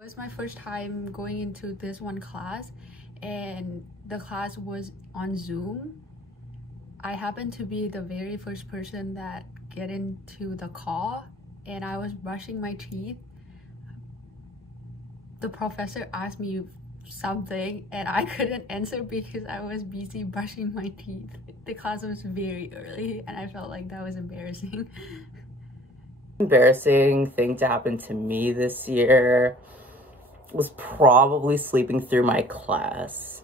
It was my first time going into this one class, and the class was on Zoom. I happened to be the very first person that get into the call, and I was brushing my teeth. The professor asked me something and I couldn't answer because I was busy brushing my teeth. The class was very early and I felt like that was embarrassing. Embarrassing thing to happen to me this year was probably sleeping through my class.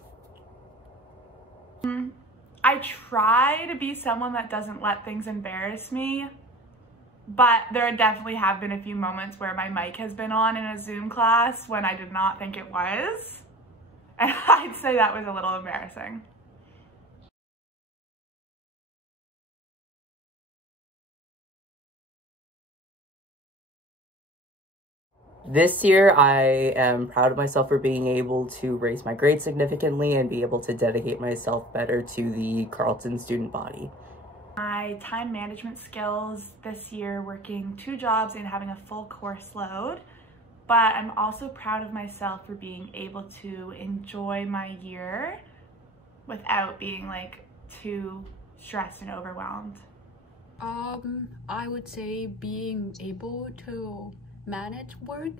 I try to be someone that doesn't let things embarrass me, but there definitely have been a few moments where my mic has been on in a Zoom class when I did not think it was, and I'd say that was a little embarrassing. This year, I am proud of myself for being able to raise my grades significantly and be able to dedicate myself better to the Carleton student body. My time management skills this year, working 2 jobs and having a full course load, but I'm also proud of myself for being able to enjoy my year without being like too stressed and overwhelmed. I would say being able to manage work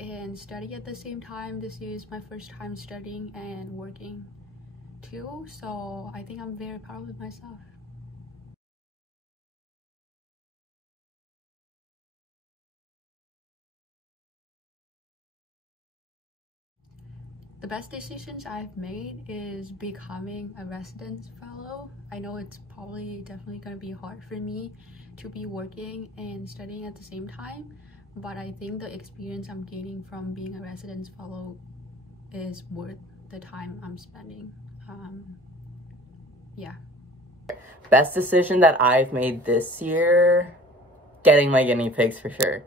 and study at the same time. This is my first time studying and working too, so I think I'm very proud of myself. The best decisions I've made is becoming a residence fellow. I know it's probably definitely going to be hard for me to be working and studying at the same time, but I think the experience I'm gaining from being a residence fellow is worth the time I'm spending. Yeah. Best decision that I've made this year, getting my guinea pigs for sure.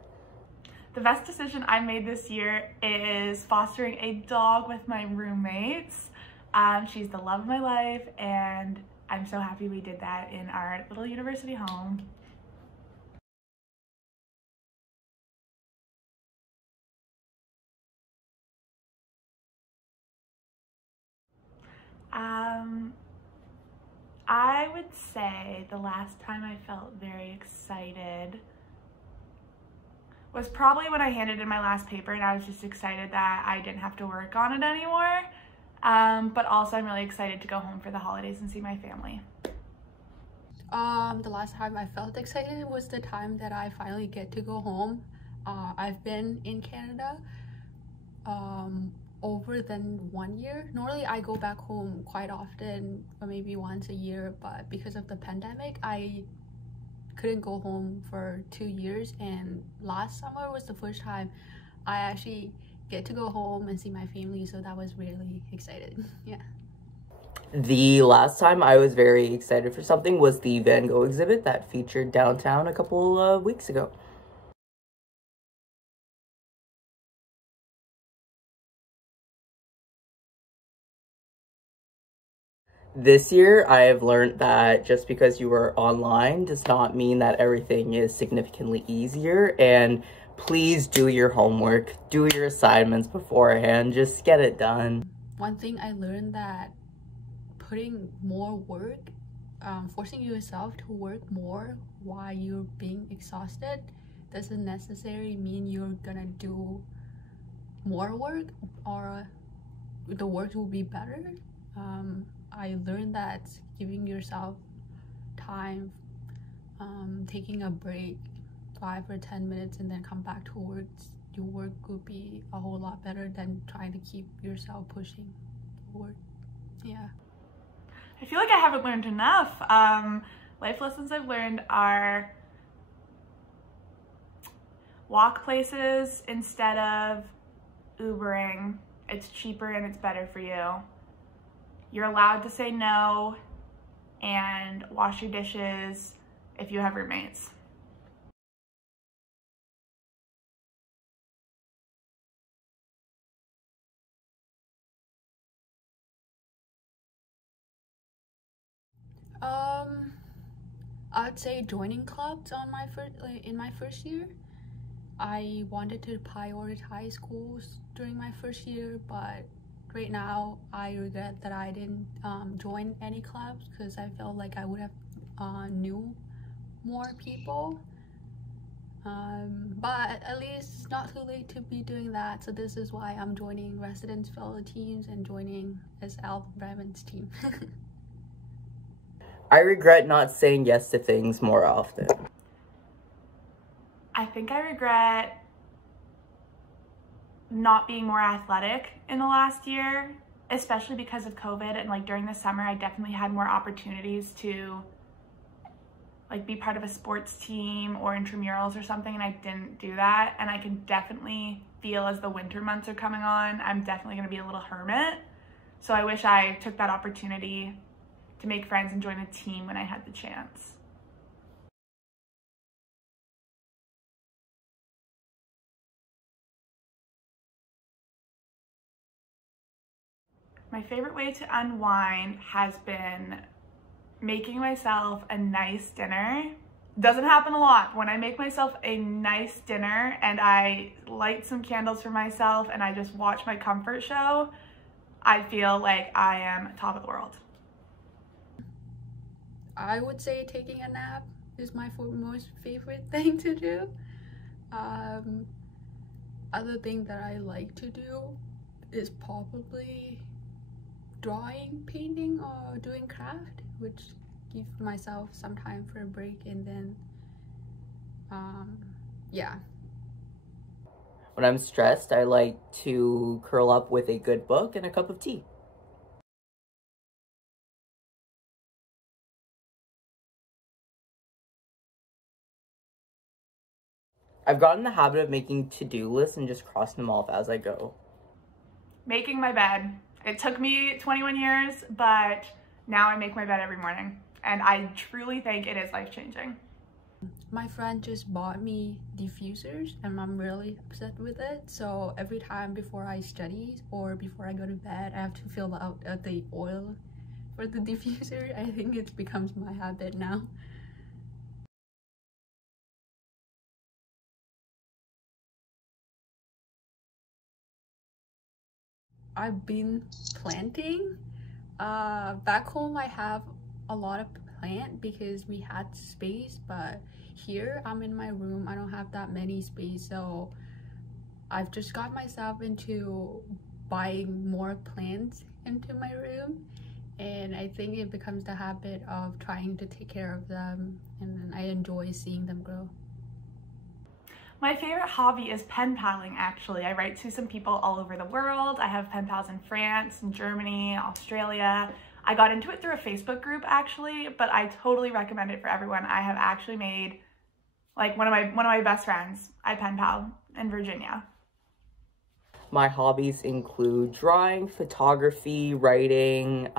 The best decision I made this year is fostering a dog with my roommates. She's the love of my life, and I'm so happy we did that in our little university home. I would say the last time I felt very excited was probably when I handed in my last paper and I was just excited that I didn't have to work on it anymore. But also I'm really excited to go home for the holidays and see my family. The last time I felt excited was the time that I finally get to go home. I've been in Canada over than 1 year. Normally I go back home quite often, or maybe once a year, but because of the pandemic I couldn't go home for 2 years, and last summer was the first time I actually get to go home and see my family, so that was really excited. Yeah. The last time I was very excited for something was the Van Gogh exhibit that featured downtown a couple of weeks ago. This year, I have learned that just because you are online does not mean that everything is significantly easier, and please do your homework, do your assignments beforehand, just get it done. One thing I learned, that putting more work, forcing yourself to work more while you're being exhausted doesn't necessarily mean you're gonna do more work or the work will be better. I learned that giving yourself time, taking a break 5 or 10 minutes and then come back to work, your work would be a whole lot better than trying to keep yourself pushing forward. Yeah. I feel like I haven't learned enough. Life lessons I've learned are walk places instead of Ubering. It's cheaper and it's better for you. You're allowed to say no, and wash your dishes if you have roommates. I'd say joining clubs on my first, in my first year. I wanted to prioritize schools during my first year, but right now I regret that I didn't join any clubs because I felt like I would have knew more people. But at least it's not too late to be doing that, so this is why I'm joining residence fellow teams and joining SL Bremen's team. I regret not saying yes to things more often. I think I regret not being more athletic in the last year, especially because of COVID, and like during the summer I definitely had more opportunities to like be part of a sports team or intramurals or something, and I didn't do that. And I can definitely feel as the winter months are coming on, I'm definitely going to be a little hermit. So I wish I took that opportunity to make friends and join a team when I had the chance. My favorite way to unwind has been making myself a nice dinner. Doesn't happen a lot, but when I make myself a nice dinner and I light some candles for myself and I just watch my comfort show, I feel like I am top of the world. I would say taking a nap is my most favorite thing to do. Other thing that I like to do is probably drawing, painting, or doing craft, which give myself some time for a break, and then yeah. When I'm stressed, I like to curl up with a good book and a cup of tea. I've gotten the habit of making to-do lists and just crossing them off as I go. Making my bed. It took me 21 years, but now I make my bed every morning, and I truly think it is life-changing. My friend just bought me diffusers and I'm really upset with it, so every time before I study or before I go to bed I have to fill out the oil for the diffuser. I think it becomes my habit now. I've been planting. Back home I have a lot of plant because we had space, but here I'm in my room, I don't have that many space, so I've just got myself into buying more plants into my room, and I think it becomes the habit of trying to take care of them, and then I enjoy seeing them grow. My favorite hobby is pen paling, actually. I write to some people all over the world. I have pen pals in France, in Germany, Australia. I got into it through a Facebook group, actually, but I totally recommend it for everyone. I have actually made like one of my best friends. I pen pal in Virginia. My hobbies include drawing, photography, writing,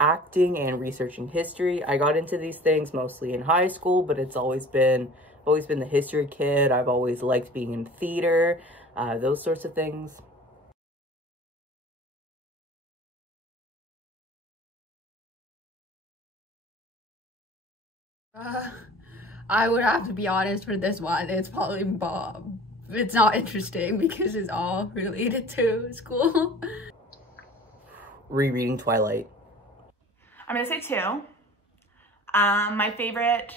acting, and researching history. I got into these things mostly in high school, but it's always been the history kid. I've always liked being in theater, those sorts of things. I would have to be honest for this one, it's probably Bob. It's not interesting because it's all related to school. Rereading Twilight. I'm gonna say two. My favorite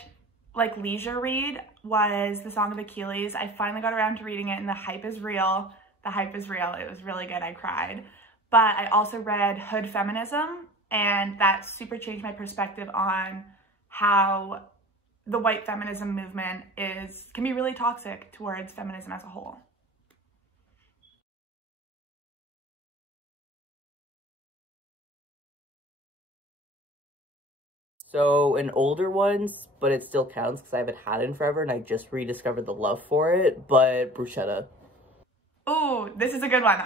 like leisure read was The Song of Achilles. I finally got around to reading it and the hype is real. The hype is real. It was really good. I cried. But I also read Hood Feminism, and that super changed my perspective on how the white feminism movement can be really toxic towards feminism as a whole. So an older ones, but it still counts because I haven't had it in forever and I just rediscovered the love for it, but bruschetta. Oh, this is a good one.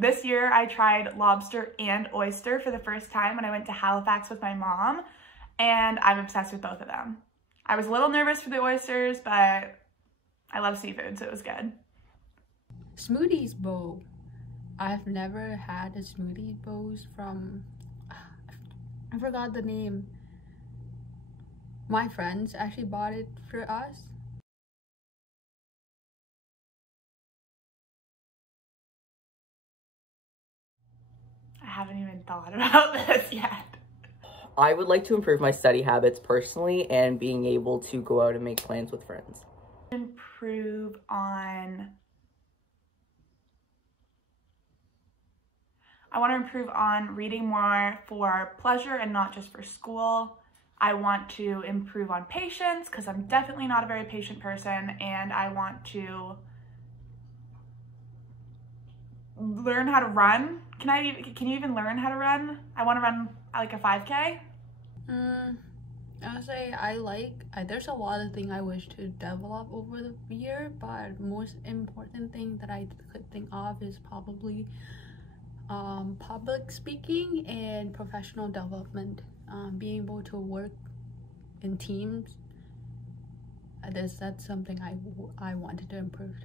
This year I tried lobster and oyster for the first time when I went to Halifax with my mom, and I'm obsessed with both of them. I was a little nervous for the oysters, but I love seafood, so it was good. Smoothies bowl. I've never had a smoothie bowls from, I forgot the name. My friends actually bought it for us. haven't even thought about this yet. I would like to improve my study habits personally and being able to go out and make plans with friends. I want to improve on reading more for pleasure and not just for school. I want to improve on patience because I'm definitely not a very patient person, and I want to learn how to run. Can you even learn how to run? I want to run like a 5K. I would say there's a lot of things I wish to develop over the year, but most important thing that I could think of is probably public speaking and professional development. Being able to work in teams, that's something I wanted to improve.